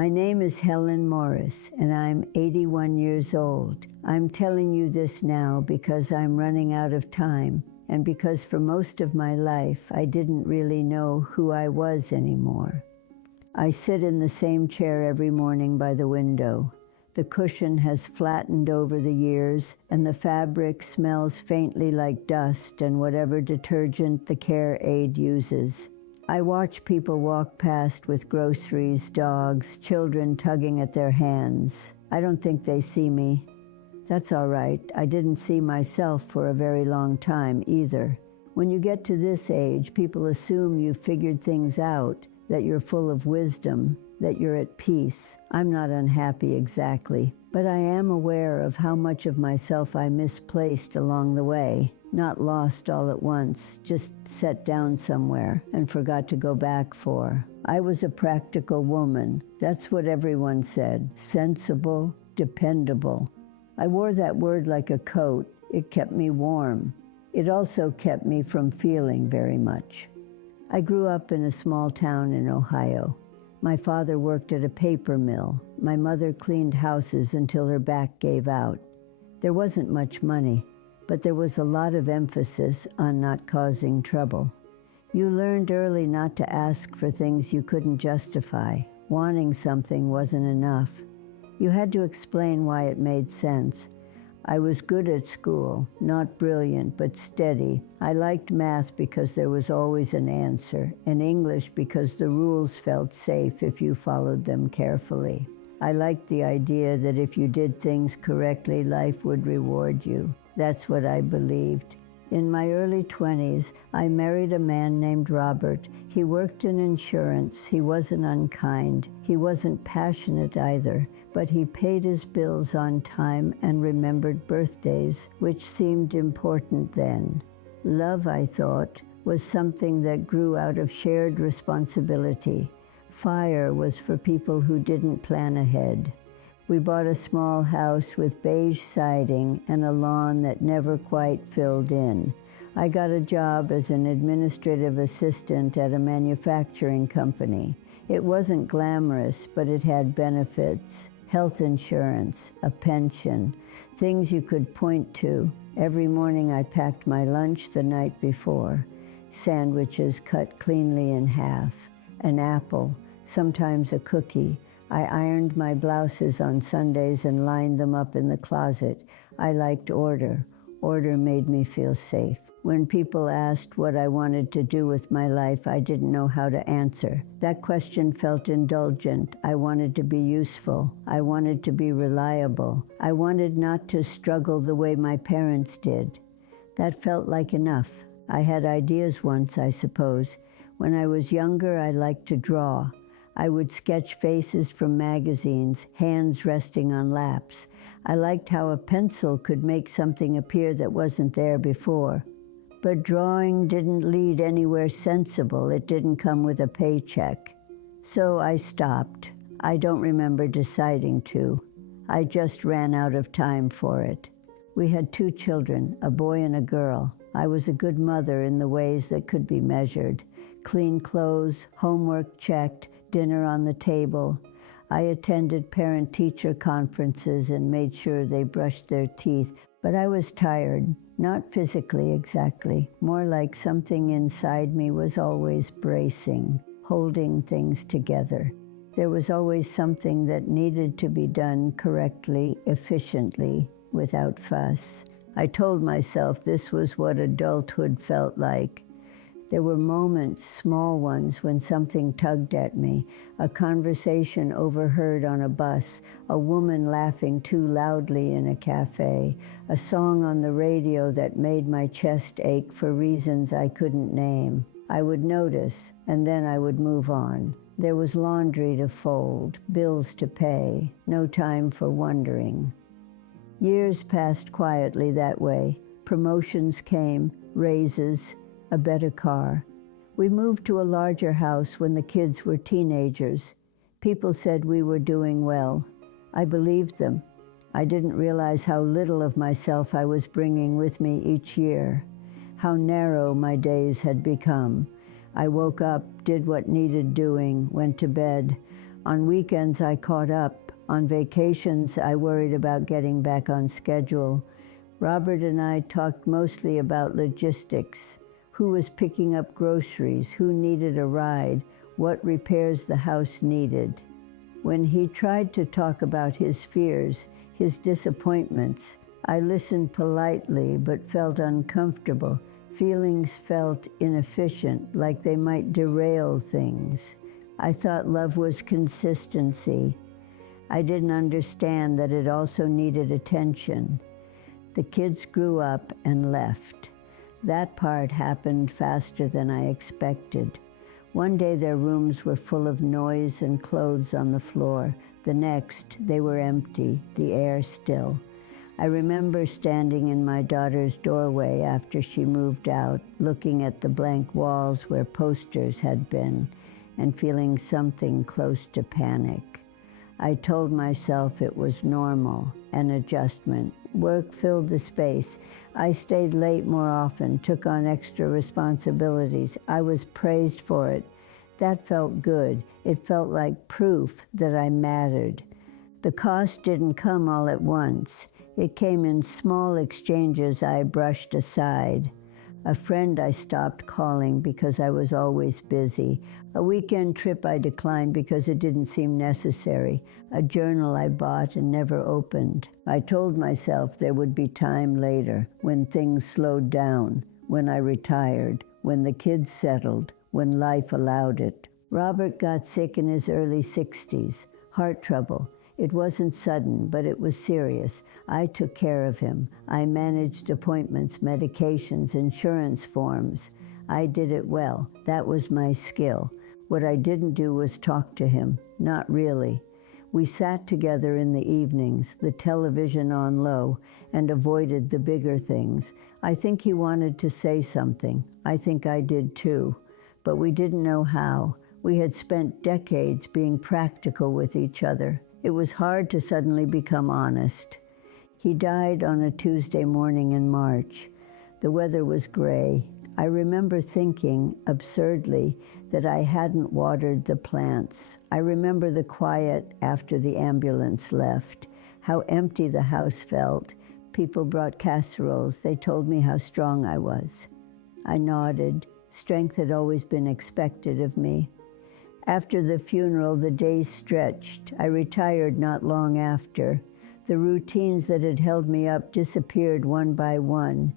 My name is Helen Morris, and I'm 81 years old. I'm telling you this now because I'm running out of time, and because for most of my life I didn't really know who I was anymore. I sit in the same chair every morning by the window. The cushion has flattened over the years, and the fabric smells faintly like dust and whatever detergent the care aide uses. I watch people walk past with groceries, dogs, children tugging at their hands. I don't think they see me. That's all right. I didn't see myself for a very long time either. When you get to this age, people assume you've figured things out, that you're full of wisdom, that you're at peace. I'm not unhappy exactly, but I am aware of how much of myself I misplaced along the way. Not lost all at once, just set down somewhere and forgot to go back for. I was a practical woman. That's what everyone said. Sensible, dependable. I wore that word like a coat. It kept me warm. It also kept me from feeling very much. I grew up in a small town in Ohio. My father worked at a paper mill. My mother cleaned houses until her back gave out. There wasn't much money, but there was a lot of emphasis on not causing trouble. You learned early not to ask for things you couldn't justify. Wanting something wasn't enough. You had to explain why it made sense. I was good at school, not brilliant, but steady. I liked math because there was always an answer, and English because the rules felt safe if you followed them carefully. I liked the idea that if you did things correctly, life would reward you. That's what I believed. In my early 20s, I married a man named Robert. He worked in insurance. He wasn't unkind. He wasn't passionate either, but he paid his bills on time and remembered birthdays, which seemed important then. Love, I thought, was something that grew out of shared responsibility. Fire was for people who didn't plan ahead. We bought a small house with beige siding and a lawn that never quite filled in. I got a job as an administrative assistant at a manufacturing company. It wasn't glamorous, but it had benefits, health insurance, a pension, things you could point to. Every morning I packed my lunch the night before, sandwiches cut cleanly in half, an apple, sometimes a cookie. I ironed my blouses on Sundays and lined them up in the closet. I liked order. Order made me feel safe. When people asked what I wanted to do with my life, I didn't know how to answer. That question felt indulgent. I wanted to be useful. I wanted to be reliable. I wanted not to struggle the way my parents did. That felt like enough. I had ideas once, I suppose. When I was younger, I liked to draw. I would sketch faces from magazines, hands resting on laps. I liked how a pencil could make something appear that wasn't there before. But drawing didn't lead anywhere sensible. It didn't come with a paycheck. So I stopped. I don't remember deciding to. I just ran out of time for it. We had 2 children, a boy and a girl. I was a good mother in the ways that could be measured. Clean clothes, homework checked, dinner on the table. I attended parent-teacher conferences and made sure they brushed their teeth. But I was tired, not physically exactly, more like something inside me was always bracing, holding things together. There was always something that needed to be done correctly, efficiently, without fuss. I told myself this was what adulthood felt like. There were moments, small ones, when something tugged at me. A conversation overheard on a bus, a woman laughing too loudly in a cafe, a song on the radio that made my chest ache for reasons I couldn't name. I would notice, and then I would move on. There was laundry to fold, bills to pay, no time for wondering. Years passed quietly that way. Promotions came, raises, a better car. We moved to a larger house when the kids were teenagers. People said we were doing well. I believed them. I didn't realize how little of myself I was bringing with me each year, how narrow my days had become. I woke up, did what needed doing, went to bed. On weekends, I caught up. On vacations, I worried about getting back on schedule. Robert and I talked mostly about logistics. Who was picking up groceries? Who needed a ride? What repairs the house needed? When he tried to talk about his fears, his disappointments, I listened politely but felt uncomfortable. Feelings felt inefficient, like they might derail things. I thought love was consistency. I didn't understand that it also needed attention. The kids grew up and left. That part happened faster than I expected. One day their rooms were full of noise and clothes on the floor. The next, they were empty, the air still. I remember standing in my daughter's doorway after she moved out, looking at the blank walls where posters had been, and feeling something close to panic. I told myself it was normal, an adjustment. Work filled the space. I stayed late more often, took on extra responsibilities. I was praised for it. That felt good. It felt like proof that I mattered. The cost didn't come all at once. It came in small exchanges I brushed aside. A friend I stopped calling because I was always busy. A weekend trip I declined because it didn't seem necessary. A journal I bought and never opened. I told myself there would be time later, when things slowed down, when I retired, when the kids settled, when life allowed it. Robert got sick in his early 60s, heart trouble. It wasn't sudden, but it was serious. I took care of him. I managed appointments, medications, insurance forms. I did it well. That was my skill. What I didn't do was talk to him. Not really. We sat together in the evenings, the television on low, and avoided the bigger things. I think he wanted to say something. I think I did too. But we didn't know how. We had spent decades being practical with each other. It was hard to suddenly become honest. He died on a Tuesday morning in March. The weather was gray. I remember thinking, absurdly, that I hadn't watered the plants. I remember the quiet after the ambulance left, how empty the house felt. People brought casseroles. They told me how strong I was. I nodded. Strength had always been expected of me. After the funeral, the days stretched. I retired not long after. The routines that had held me up disappeared one by one.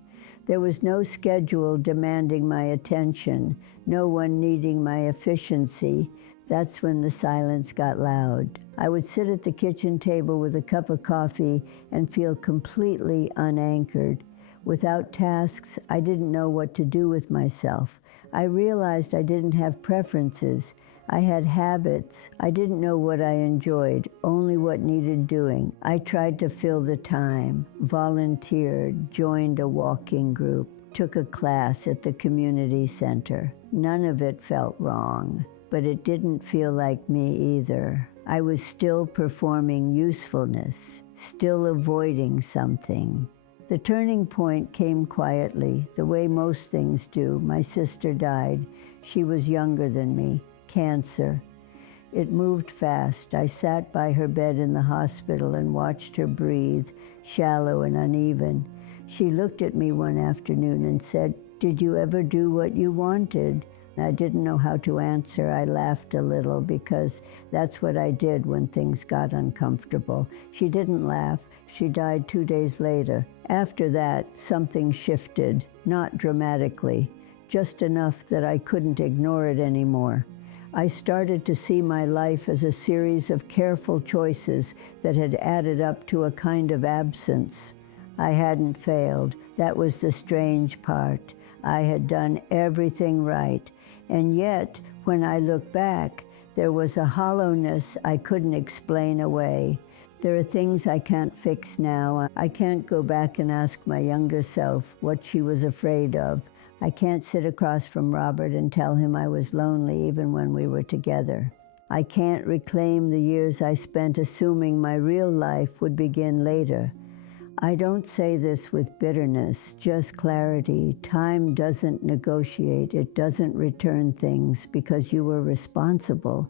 There was no schedule demanding my attention, no one needing my efficiency. That's when the silence got loud. I would sit at the kitchen table with a cup of coffee and feel completely unanchored. Without tasks, I didn't know what to do with myself. I realized I didn't have preferences. I had habits. I didn't know what I enjoyed, only what needed doing. I tried to fill the time, volunteered, joined a walking group, took a class at the community center. None of it felt wrong, but it didn't feel like me either. I was still performing usefulness, still avoiding something. The turning point came quietly, the way most things do. My sister died. She was younger than me. Cancer. It moved fast. I sat by her bed in the hospital and watched her breathe, shallow and uneven. She looked at me one afternoon and said, "Did you ever do what you wanted?" I didn't know how to answer. I laughed a little because that's what I did when things got uncomfortable. She didn't laugh. She died 2 days later. After that, something shifted, not dramatically, just enough that I couldn't ignore it anymore. I started to see my life as a series of careful choices that had added up to a kind of absence. I hadn't failed. That was the strange part. I had done everything right. And yet, when I look back, there was a hollowness I couldn't explain away. There are things I can't fix now. I can't go back and ask my younger self what she was afraid of. I can't sit across from Robert and tell him I was lonely even when we were together. I can't reclaim the years I spent assuming my real life would begin later. I don't say this with bitterness, just clarity. Time doesn't negotiate. It doesn't return things because you were responsible.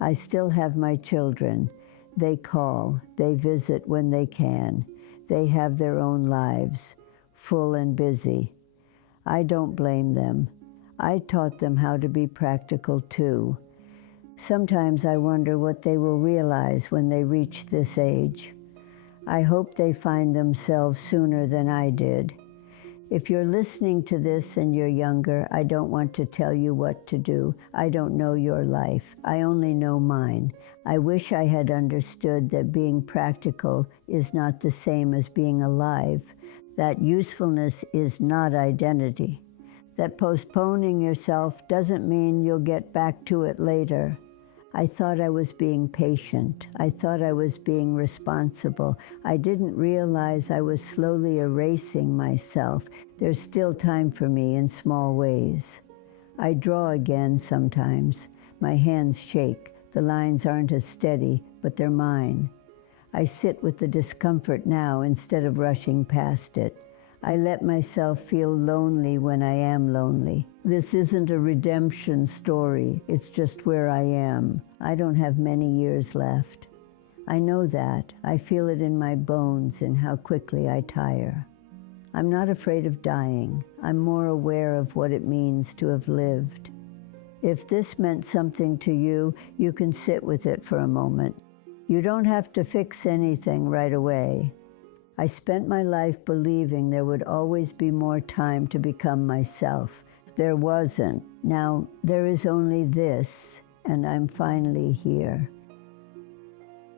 I still have my children. They call, they visit when they can. They have their own lives, full and busy. I don't blame them. I taught them how to be practical too. Sometimes I wonder what they will realize when they reach this age. I hope they find themselves sooner than I did. If you're listening to this and you're younger, I don't want to tell you what to do. I don't know your life. I only know mine. I wish I had understood that being practical is not the same as being alive, that usefulness is not identity, that postponing yourself doesn't mean you'll get back to it later. I thought I was being patient. I thought I was being responsible. I didn't realize I was slowly erasing myself. There's still time for me in small ways. I draw again sometimes. My hands shake. The lines aren't as steady, but they're mine. I sit with the discomfort now instead of rushing past it. I let myself feel lonely when I am lonely. This isn't a redemption story. It's just where I am. I don't have many years left. I know that. I feel it in my bones and how quickly I tire. I'm not afraid of dying. I'm more aware of what it means to have lived. If this meant something to you, you can sit with it for a moment. You don't have to fix anything right away. I spent my life believing there would always be more time to become myself. There wasn't. Now, there is only this, and I'm finally here.